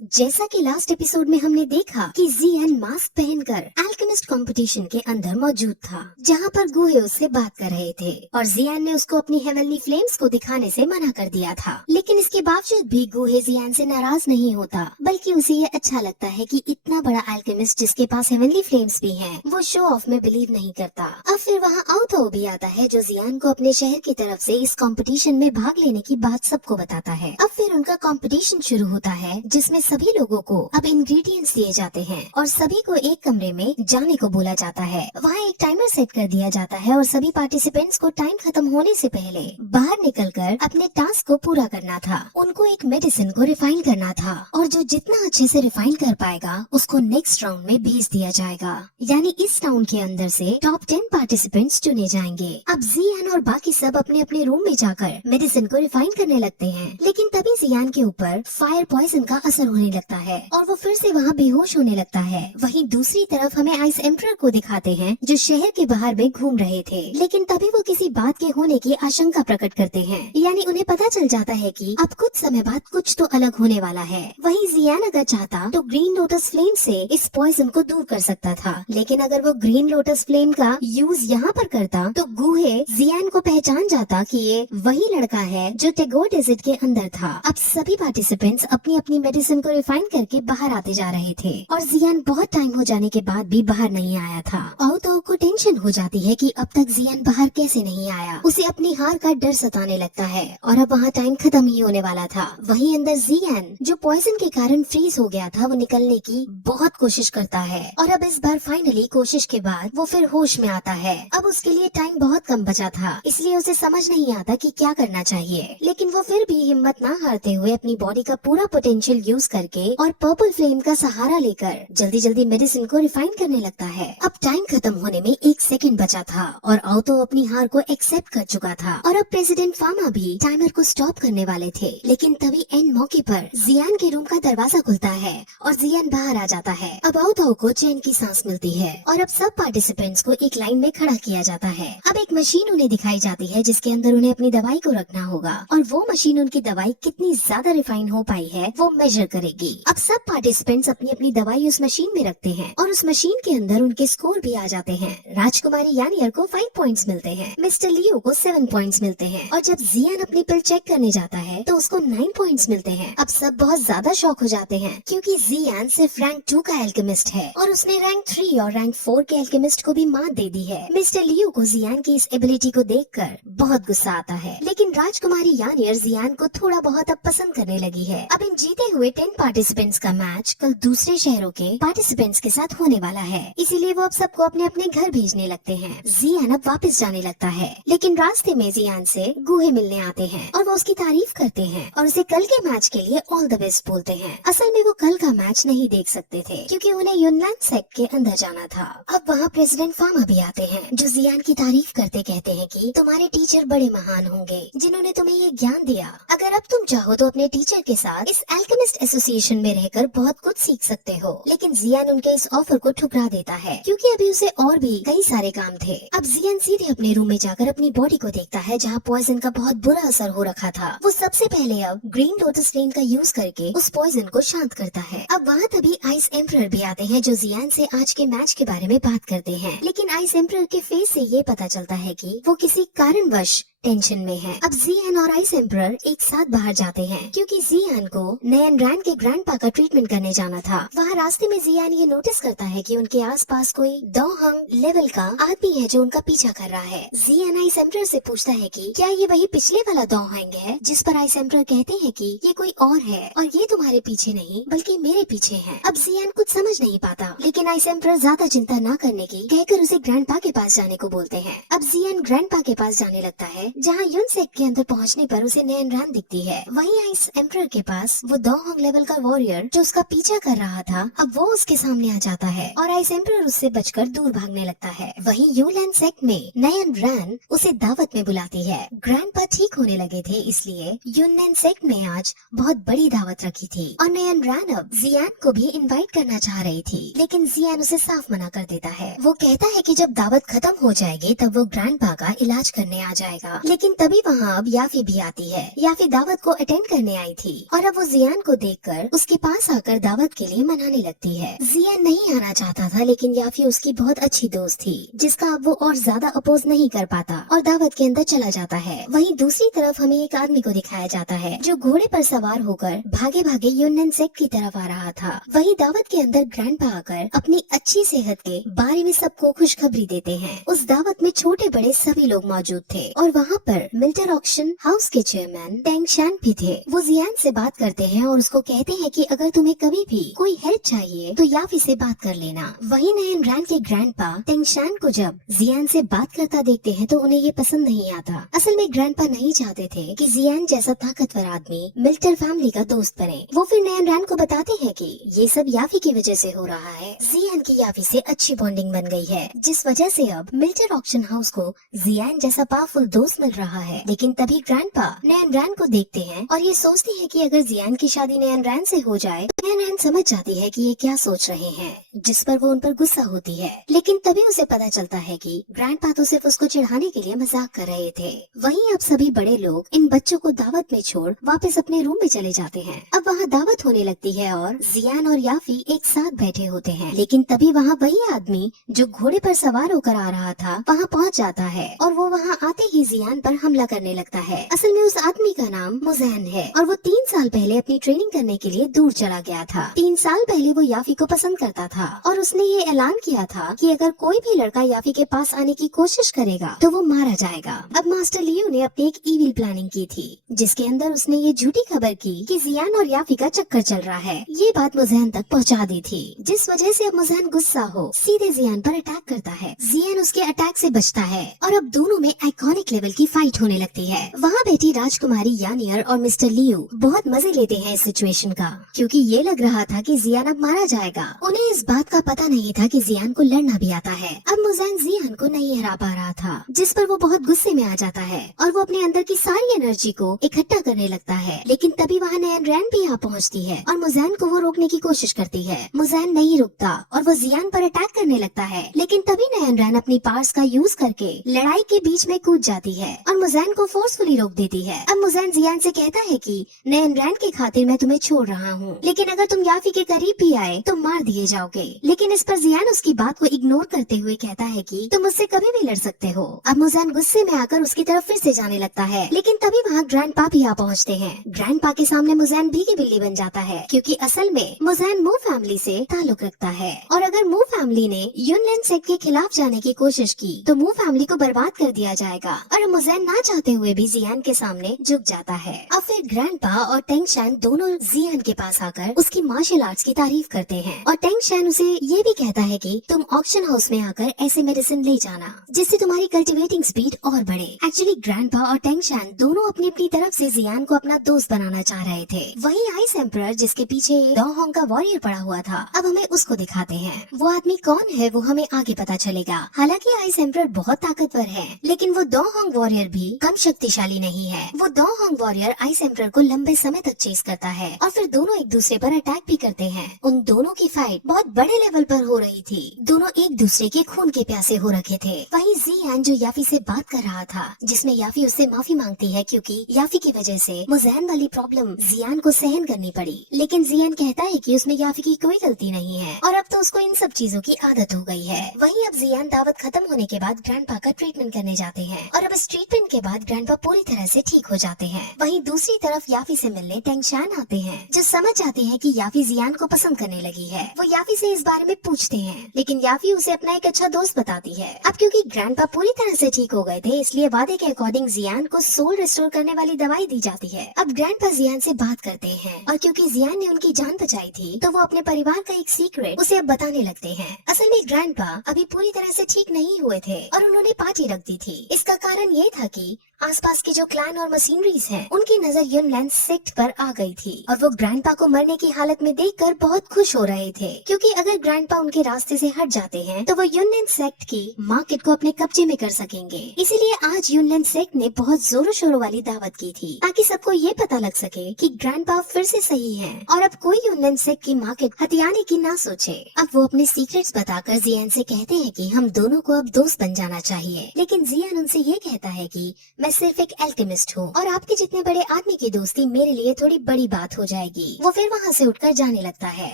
जैसा कि last episode में हमने देखा कि जियान मास्क पहनकर अल्केमिस्ट कंपटीशन के अंदर मौजूद था, जहां पर गुहे उससे बात कर रहे थे और जियान ने उसको अपनी हेवनली फ्लेम्स को दिखाने से मना कर दिया था। लेकिन इसके बावजूद भी गुहे जियान से नाराज नहीं होता, बल्कि उसे ये अच्छा लगता है कि इतना बड़ा अल्केमिस्ट जिसके पास हेवनली फ्लेम्स भी हैं, वो शो ऑफ में बिलीव नहीं करता। अब फिर वहाँ आउतो भी आता है जो जियान को अपने शहर की तरफ से इस कंपटीशन में भाग लेने की बात सबको बताता है। अब फिर उनका कंपटीशन शुरू होता है, जिसमें सभी लोगों को अब इंग्रेडिएंट्स दिए जाते हैं और सभी को एक कमरे में जाने को बोला जाता है। वहाँ एक टाइमर सेट कर दिया जाता है और सभी पार्टिसिपेंट्स को टाइम खत्म होने से पहले बाहर निकलकर अपने टास्क को पूरा करना था। उनको एक मेडिसिन को रिफाइन करना था और जो जितना अच्छे से रिफाइन कर पाएगा उसको नेक्स्ट राउंड में भेज दिया जाएगा। यानी इस राउंड के अंदर से टॉप 10 पार्टिसिपेंट्स चुने जाएंगे। अब जियान और बाकी सब अपने अपने रूम में जाकर मेडिसिन को रिफाइन करने लगते हैं, लेकिन तभी जियान के ऊपर फायर पॉइजन का असर होने लगता है और वो फिर से वहाँ बेहोश होने लगता है। वहीं दूसरी तरफ हमें आइस एम्परर को दिखाते हैं जो शहर के बाहर में घूम रहे थे, लेकिन तभी वो किसी बात के होने की आशंका प्रकट करते हैं। यानी उन्हें पता चल जाता है कि अब कुछ समय बाद कुछ तो अलग होने वाला है। वहीं जियान अगर चाहता तो ग्रीन लोटस फ्लेम से इस पॉइजन को दूर कर सकता था, लेकिन अगर वो ग्रीन लोटस फ्लेम का यूज यहाँ पर करता तो गुहे जियान को पहचान जाता कि ये वही लड़का है जो टेगोर डेजर्ट के अंदर था। अब सभी पार्टिसिपेंट्स अपनी अपनी मेडिसिन को रिफाइन करके बाहर आते जा रहे थे और जियान बहुत टाइम हो जाने के बाद भी बाहर नहीं आया था। आउतो को टेंशन हो जाती है कि अब तक जियान बाहर कैसे नहीं आया। उसे अपनी हार का डर सताने लगता है और अब वहाँ टाइम खत्म ही होने वाला था। वहीं अंदर जियान जो पॉइजन के कारण फ्रीज हो गया था, वो निकलने की बहुत कोशिश करता है और अब इस बार फाइनली कोशिश के बाद वो फिर होश में आता है। अब उसके लिए टाइम बहुत कम बचा था, इसलिए उसे समझ नहीं आता कि क्या करना चाहिए, लेकिन वो फिर भी हिम्मत ना हारते हुए अपनी बॉडी का पूरा पोटेंशियल यूज करके और पर्पल फ्लेम का सहारा लेकर जल्दी जल्दी मेडिसिन को रिफाइन करने लगता है। अब टाइम खत्म होने में 1 सेकंड बचा था और आउतो अपनी हार को एक्सेप्ट कर चुका था और अब प्रेसिडेंट फामा भी टाइमर को स्टॉप करने वाले थे, लेकिन तभी एंड मौके पर जियान के रूम का दरवाजा खुलता है और जियान बाहर आ जाता है। अब आउतो को चैन की सांस मिलती है और अब सब पार्टिसिपेंट्स को एक लाइन में खड़ा किया जाता है। अब एक मशीन उन्हें दिखाई जाती है जिसके अंदर उन्हें अपनी दवाई को रखना होगा और वो मशीन उनकी दवाई कितनी ज्यादा रिफाइन हो पाई है वो मेजर करेगी। अब सब पार्टिसिपेंट्स अपनी अपनी दवाई उस मशीन में रखते हैं और उस मशीन के अंदर उनके स्कोर भी आ जाते हैं। राजकुमारी यानियर को 5 पॉइंट्स मिलते हैं, मिस्टर लियो को 7 पॉइंट्स मिलते हैं और जब जियान अपनी पिल चेक करने जाता है तो उसको 9 पॉइंट्स मिलते हैं। अब सब बहुत ज्यादा शॉक हो जाते हैं क्योंकि जियान सिर्फ रैंक 2 का एल्केमिस्ट है और उसने रैंक 3 और रैंक 4 के एल्केमिस्ट को भी मात दे दी है। मिस्टर लियो को जियान की इस एबिलिटी को देखकर बहुत गुस्सा आता है, लेकिन राजकुमारी यानियर जियान को थोड़ा बहुत अब पसंद करने लगी है। अब इन जीते हुए 10 पार्टिसिपेंट्स का मैच कल दूसरे शहरों के पार्टिसिपेंट्स के साथ होने वाला है, इसीलिए वो अब सबको अपने अपने घर भेजने लगते हैं। जियान अब वापस जाने लगता है, लेकिन रास्ते में जियान से गुहे मिलने आते हैं और वो उसकी तारीफ करते हैं और उसे कल के मैच के लिए ऑल द बेस्ट बोलते हैं। असल में वो कल का मैच नहीं देख सकते थे क्योंकि उन्हें यूनलैंड सेक्ट के अंदर जाना था। अब वहाँ प्रेसिडेंट फामा भी आते हैं जो जियान की तारीफ करते कहते हैं कि तुम्हारे टीचर बड़े महान होंगे जिन्होंने तुम्हें ये ज्ञान दिया। अगर अब तुम चाहो तो अपने टीचर के साथ इस एल्केमिस्ट एसोसिएशन में रहकर बहुत कुछ सीख सकते हो, लेकिन जियान उनके इस ऑफर को ठुकरा देता है क्योंकि अभी उसे और भी कई सारे काम थे। अब जियान सीधे अपने रूम में जाकर अपनी बॉडी को देखता है जहाँ पॉइजन का बहुत बुरा असर हो रखा था। वो सबसे पहले अब ग्रीन लोटस फ्लेम का यूज करके उस पॉइजन को शांत करता है। अब वहाँ तभी आइस एम्परर भी आते हैं जो जियान से आज के मैच के बारे में बात करते हैं, लेकिन आइस एम्परर के फेस से ये पता चलता है कि वो किसी कारणवश टेंशन में है। अब जियान और आइस एम्परर एक साथ बाहर जाते हैं क्योंकि जियान को नयन रैन के ग्रैंडपा का ट्रीटमेंट करने जाना था। वहाँ रास्ते में जियान ये नोटिस करता है कि उनके आसपास कोई दोहंग लेवल का आदमी है जो उनका पीछा कर रहा है। जियान आइस एम्परर से पूछता है कि क्या ये वही पिछले वाला दोहंग है, जिस पर आइस एम्परर कहते हैं कि ये कोई और है और ये तुम्हारे पीछे नहीं बल्कि मेरे पीछे है। अब जियान कुछ समझ नहीं पाता, लेकिन आइस एम्परर ज्यादा चिंता न करने की कहकर उसे ग्रैंडपा के पास जाने को बोलते हैं। अब जियान ग्रैंडपा के पास जाने लगता है जहाँ यूनसेक के अंदर पहुंचने पर उसे नयन रैन दिखती है। वहीं आइस एम्परर के पास वो दोहंग लेवल का वॉरियर जो उसका पीछा कर रहा था, अब वो उसके सामने आ जाता है और आइस एम्परर उससे बचकर दूर भागने लगता है। वहीं यूलैंड सेक्ट में नयन रैन उसे दावत में बुलाती है। ग्रैंडपा ठीक होने लगे थे, इसलिए यूलैंड सेक्ट में आज बहुत बड़ी दावत रखी थी और नयन रैन अब जियान को भी इनवाइट करना चाह रही थी, लेकिन जियान उसे साफ मना कर देता है। वो कहता है कि जब दावत खत्म हो जाएगी तब वो ग्रैंडपा का इलाज करने आ जाएगा। लेकिन तभी वहाँ अब याफी भी आती है। याफी दावत को अटेंड करने आई थी और अब वो जियान को देखकर उसके पास आकर दावत के लिए मनाने लगती है। जियान नहीं आना चाहता था, लेकिन याफी उसकी बहुत अच्छी दोस्त थी जिसका अब वो और ज्यादा अपोज नहीं कर पाता और दावत के अंदर चला जाता है। वहीं दूसरी तरफ हमें एक आदमी को दिखाया जाता है जो घोड़े पर सवार होकर भागे भागे यूनियन सेक्ट की तरफ आ रहा था। वहीं दावत के अंदर ग्रैंडपा आकर अपनी अच्छी सेहत के बारे में सबको खुशखबरी देते हैं। उस दावत में छोटे बड़े सभी लोग मौजूद थे और वहाँ पर मिल्टन ऑक्शन हाउस के चेयरमैन टेंग शान भी थे। वो जियान से बात करते हैं और उसको कहते हैं कि अगर तुम्हें कभी भी कोई हेल्प चाहिए तो याफी से बात कर लेना। वहीं नयन रैन के ग्रैंडपा टेंग शान को जब जियान से बात करता देखते हैं तो उन्हें ये पसंद नहीं आता। असल में ग्रैंडपा नहीं चाहते थे कि जियान जैसा ताकतवर आदमी मिल्टन फैमिली का दोस्त बने। वो फिर नयन रैन को बताते हैं कि ये सब याफी की वजह से हो रहा है। जियान की याफी से अच्छी बॉन्डिंग बन गई है जिस वजह से अब मिल्टन ऑक्शन हाउस को जियान जैसा पावरफुल दोस्त मिल रहा है। लेकिन तभी ग्रैंडपा नयन रैन को देखते हैं और ये सोचती है कि अगर जियान की शादी नयन रैन से हो जाए तो नयन रैन समझ जाती है कि ये क्या सोच रहे हैं, जिस पर वो उन पर गुस्सा होती है। लेकिन तभी उसे पता चलता है कि ग्रैंडपा तो सिर्फ उसको चिढ़ाने के लिए मजाक कर रहे थे। वहीं अब सभी बड़े लोग इन बच्चों को दावत में छोड़ वापस अपने रूम में चले जाते हैं। अब वहाँ दावत होने लगती है और जियान और याफी एक साथ बैठे होते हैं। लेकिन तभी वहाँ वही आदमी जो घोड़े पर सवार होकर आ रहा था वहाँ पहुँच जाता है और वो वहाँ आते ही जियान पर हमला करने लगता है। असल में उस आदमी का नाम मुजैन है और वो 3 साल पहले अपनी ट्रेनिंग करने के लिए दूर चला गया था। 3 साल पहले वो याफी को पसंद करता था और उसने ये ऐलान किया था कि अगर कोई भी लड़का याफी के पास आने की कोशिश करेगा तो वो मारा जाएगा। अब मास्टर लियो ने अपनी एक ईविल प्लानिंग की थी जिसके अंदर उसने ये झूठी खबर की कि जियान और याफी का चक्कर चल रहा है। ये बात मुजैन तक पहुंचा दी थी जिस वजह से अब मुजैन गुस्सा हो सीधे जियान पर अटैक करता है। जियान उसके अटैक से बचता है और अब दोनों में आइकॉनिक लेवल की फाइट होने लगती है। वहाँ बैठी राजकुमारी यानियर और मिस्टर लियो बहुत मजे लेते हैं इस सिचुएशन का, क्योंकि ये लग रहा था कि जियान अब मारा जाएगा। उन्हें इस बात का पता नहीं था कि जियान को लड़ना भी आता है। अब मुजैन जियान को नहीं हरा पा रहा था जिस पर वो बहुत गुस्से में आ जाता है और वो अपने अंदर की सारी एनर्जी को इकट्ठा करने लगता है। लेकिन तभी वहाँ नयन रैन भी यहाँ पहुँचती है और मुजैन को वो रोकने की कोशिश करती है। मुजैन नहीं रुकता और वो जियान पर अटैक करने लगता है। लेकिन तभी नयन रैन अपनी पावर्स का यूज करके लड़ाई के बीच में कूद जाती है और मुजैन को फोर्सफुली रोक देती है। अब मुजैन जियान से कहता है कि नयन रैन के खातिर मैं तुम्हें छोड़ रहा हूँ, लेकिन अगर तुम याफी के करीब भी आए तो मार दिए जाओगे। लेकिन इस पर जियान उसकी बात को इग्नोर करते हुए कहता है कि तुम मुझसे कभी भी लड़ सकते हो। अब मुजैन गुस्से में आकर उसकी तरफ फिर से जाने लगता है। लेकिन तभी वहाँ ग्रैंडपा भी आ पहुँचते हैं। ग्रैंडपा के सामने मुजैन भीगी बिल्ली बन जाता है क्योंकि असल में मुजैन मू फैमिली से ताल्लुक रखता है और अगर मू फैमिली ने यूनियन सेक्ट के खिलाफ जाने की कोशिश की तो मू फैमिली को बर्बाद कर दिया जाएगा। और मुजैन ना चाहते हुए भी जियान के सामने झुक जाता है। अब फिर ग्रैंडपा और टेंग शान दोनों जियान के पास आकर उसकी मार्शल आर्ट्स की तारीफ करते हैं और टेंग शान उसे ये भी कहता है कि तुम ऑक्शन हाउस में आकर ऐसे मेडिसिन ले जाना जिससे तुम्हारी कल्टीवेटिंग स्पीड और बढ़े। एक्चुअली ग्रैंडपा और टेंग शान दोनों अपनी अपनी तरफ से जियान को अपना दोस्त बनाना चाह रहे थे। वहीं आइस एम्परर जिसके पीछे डोंग का वॉरियर पड़ा हुआ था, अब हमें उसको दिखाते हैं। वो आदमी कौन है वो हमें आगे पता चलेगा। हालांकि आइस एम्परर बहुत ताकतवर है लेकिन वो डोंग वॉरियर भी कम शक्तिशाली नहीं है। वो डोंग वॉरियर आइस एम्परर को लंबे समय तक चेस करता है और फिर दोनों एक दूसरे पर अटैक भी करते हैं। उन दोनों की फाइट बहुत बड़े लेवल पर हो रही थी। दोनों एक दूसरे के खून के प्यासे हो रखे थे। वहीं जियान जो याफी से बात कर रहा था जिसमें याफी उससे माफी मांगती है क्योंकि याफी की वजह से मुजैन वाली प्रॉब्लम जियान को सहन करनी पड़ी। लेकिन जियान कहता है कि उसमें याफी की कोई गलती नहीं है और अब तो उसको इन सब चीजों की आदत हो गई है। वहीं अब जियान दावत खत्म होने के बाद ग्रैंडपा का ट्रीटमेंट करने जाते हैं और अब इस ट्रीटमेंट के बाद ग्रैंडपा पूरी तरह से ठीक हो जाते हैं। वहीं दूसरी तरफ याफी से मिलने टेंग शान आते हैं जो समझ जाते हैं कि याफी जियान को पसंद करने लगी है। वो याफी से इस बारे में पूछते हैं लेकिन याफी उसे अपना एक अच्छा दोस्त बताती है। अब क्योंकि ग्रैंडपा पूरी तरह से ठीक हो गए थे इसलिए वादे के अकॉर्डिंग जियान को सोल रिस्टोर करने वाली दवाई दी जाती है। अब ग्रैंडपा जियान से बात करते हैं और क्योंकि जियान ने उनकी जान बचाई थी तो वो अपने परिवार का एक सीक्रेट उसे अब बताने लगते हैं। असल में ग्रैंडपा अभी पूरी तरह से ठीक नहीं हुए थे और उन्होंने पार्टी रख दी थी। इसका कारण ये था कि आसपास के जो क्लैन और मशीनरीज हैं उनकी नजर यूनलैंड सेक्ट पर आ गई थी और वो ग्रैंडपा को मरने की हालत में देखकर बहुत खुश हो रहे थे क्योंकि अगर ग्रैंडपा उनके रास्ते से हट जाते हैं तो वो यूनलैंड सेक्ट की मार्केट को अपने कब्जे में कर सकेंगे। इसीलिए आज यूनलैंड सेक्ट ने बहुत जोरों शोरों वाली दावत की थी ताकि सबको ये पता लग सके कि ग्रैंडपा फिर से सही है और अब कोई यूनलैंड सेक्ट की मार्केट हथियाने की ना सोचे। अब वो अपने सीक्रेट्स बताकर जियान से कहते हैं कि हम दोनों को अब दोस्त बन जाना चाहिए। लेकिन जियान उनसे ये कहता है कि मैं सिर्फ एक एल्केमिस्ट हूँ और आपके जितने बड़े आदमी की दोस्ती मेरे लिए थोड़ी बड़ी बात हो जाएगी। वो फिर वहाँ से उठकर जाने लगता है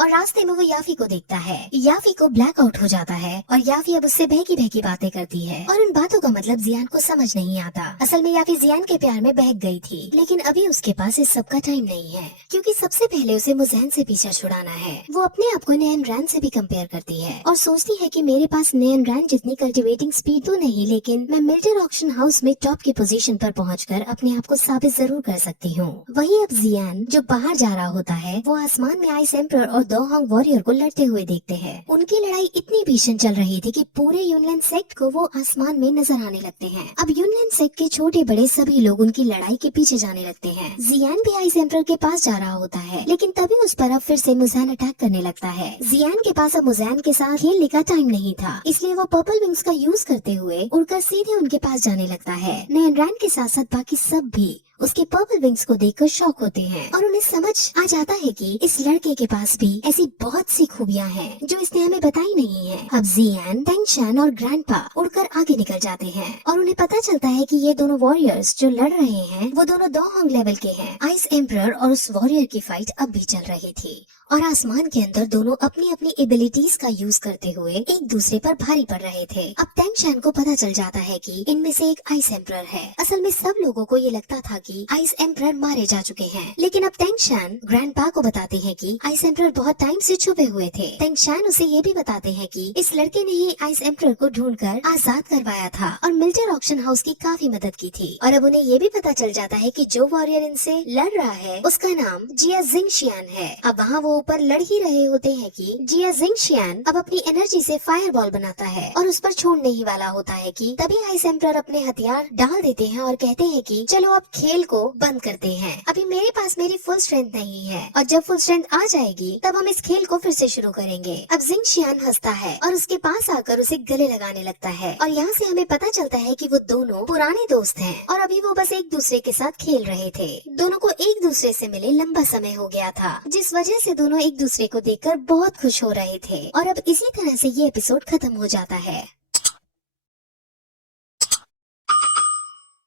और रास्ते में वो याफी को देखता है। याफी को ब्लैक आउट हो जाता है और याफी अब उससे बहकी बहकी बातें करती है और उन बातों का मतलब जियान को समझ नहीं आता। असल में याफी जियान के प्यार में बहक गई थी, लेकिन अभी उसके पास इस सब का टाइम नहीं है, क्योंकि सबसे पहले उसे मुजैन से पीछा छुड़ाना है। वो अपने आप को नयन रैन से भी कंपेयर करती है और सोचती है कि मेरे पास नयन रैन जितनी कल्टिवेटिंग स्पीड तो नहीं, लेकिन मैं मिल्टन ऑक्शन हाउस में टॉप की पोजीशन पर पहुंचकर अपने आप को साबित जरूर कर सकती हूँ। वहीं अब जियान जो बाहर जा रहा होता है, वो आसमान में आइस एम्परर और दो हॉन्ग वॉरियर को लड़ते हुए देखते हैं। उनकी लड़ाई इतनी भीषण चल रही थी कि पूरे यूनलैंड सेक्ट को वो आसमान में नजर आने लगते हैं। अब यूनलैंड सेक्ट के छोटे बड़े सभी लोग उनकी लड़ाई के पीछे जाने लगते हैं। जियान भी आइस एम्परर के पास जा रहा होता है, लेकिन तभी उस पर अब फिर से मुजैन अटैक करने लगता है। जियान के पास अब मुजैन के साथ खेलने का टाइम नहीं था, इसलिए वो पर्पल विंग्स का यूज करते हुए उड़कर सीधे उनके पास जाने लगता है। नयन रैन के साथ साथ बाकी सब भी उसके पर्पल विंग्स को देखकर शॉक होते हैं और उन्हें समझ आ जाता है कि इस लड़के के पास भी ऐसी बहुत सी खूबियां हैं जो इसने हमें बताई नहीं है। अब जियान, तेंगशान और ग्रैंडपा उड़कर आगे निकल जाते हैं और उन्हें पता चलता है कि ये दोनों वॉरियर्स जो लड़ रहे हैं वो दोनों दो हॉन्ग लेवल के हैं। आइस एम्परर और उस वॉरियर की फाइट अब भी चल रही थी और आसमान के अंदर दोनों अपनी अपनी एबिलिटीज का यूज करते हुए एक दूसरे पर भारी पड़ रहे थे। अब तेंगशान को पता चल जाता है कि इनमें से एक आइस एम्परर है। असल में सब लोगों को ये लगता था कि आइस एम्परर मारे जा चुके हैं, लेकिन अब तेंगशान ग्रैंडपा को बताते हैं कि आइस एम्परर बहुत टाइम से छुपे हुए थे। तेंगशान उसे ये भी बताते हैं कि इस लड़के ने ही आइस एम्परर को ढूंढकर आजाद करवाया था और मिल्टन ऑक्शन हाउस की काफी मदद की थी। और अब उन्हें ये भी पता चल जाता है कि जो वॉरियर इनसे लड़ रहा है उसका नाम जिया जिंगशियान है। अब वहाँ वो ऊपर लड़ ही रहे होते हैं कि जिया जिंगशियान अब अपनी एनर्जी से फायर बॉल बनाता है और उस पर छोड़ने ही वाला होता है कि तभी आइस एम्परर अपने हथियार डाल देते हैं और कहते हैं कि चलो अब खेल को बंद करते हैं। अभी मेरे पास मेरी फुल स्ट्रेंथ नहीं है और जब फुल स्ट्रेंथ आ जाएगी तब हम इस खेल को फिर से शुरू करेंगे। अब जिंगशियान हंसता है और उसके पास आकर उसे गले लगाने लगता है और यहाँ से हमें पता चलता है कि वो दोनों पुराने दोस्त हैं और अभी वो बस एक दूसरे के साथ खेल रहे थे। दोनों को एक दूसरे से मिले लंबा समय हो गया था, जिस वजह से दोनों एक दूसरे को देखकर बहुत खुश हो रहे थे और अब इसी तरह से ये एपिसोड खत्म हो जाता है।